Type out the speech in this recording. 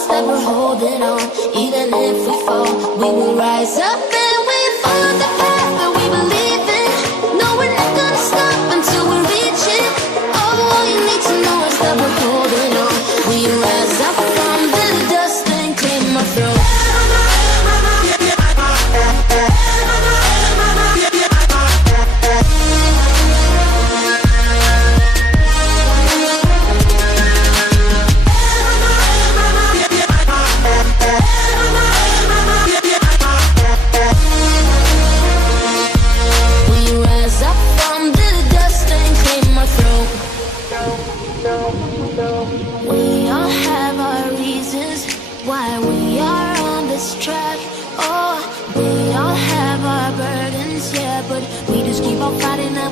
us that we're holding on. Even if we fall, we will rise up and we follow the path that we believe in. No, we're not gonna stop until we reach it. All you need to know is that we're holding on. We rise up from the dust and clear my throat. We all have our reasons why we are on this track. Oh, we all have our burdens, yeah, but we just keep on fighting them.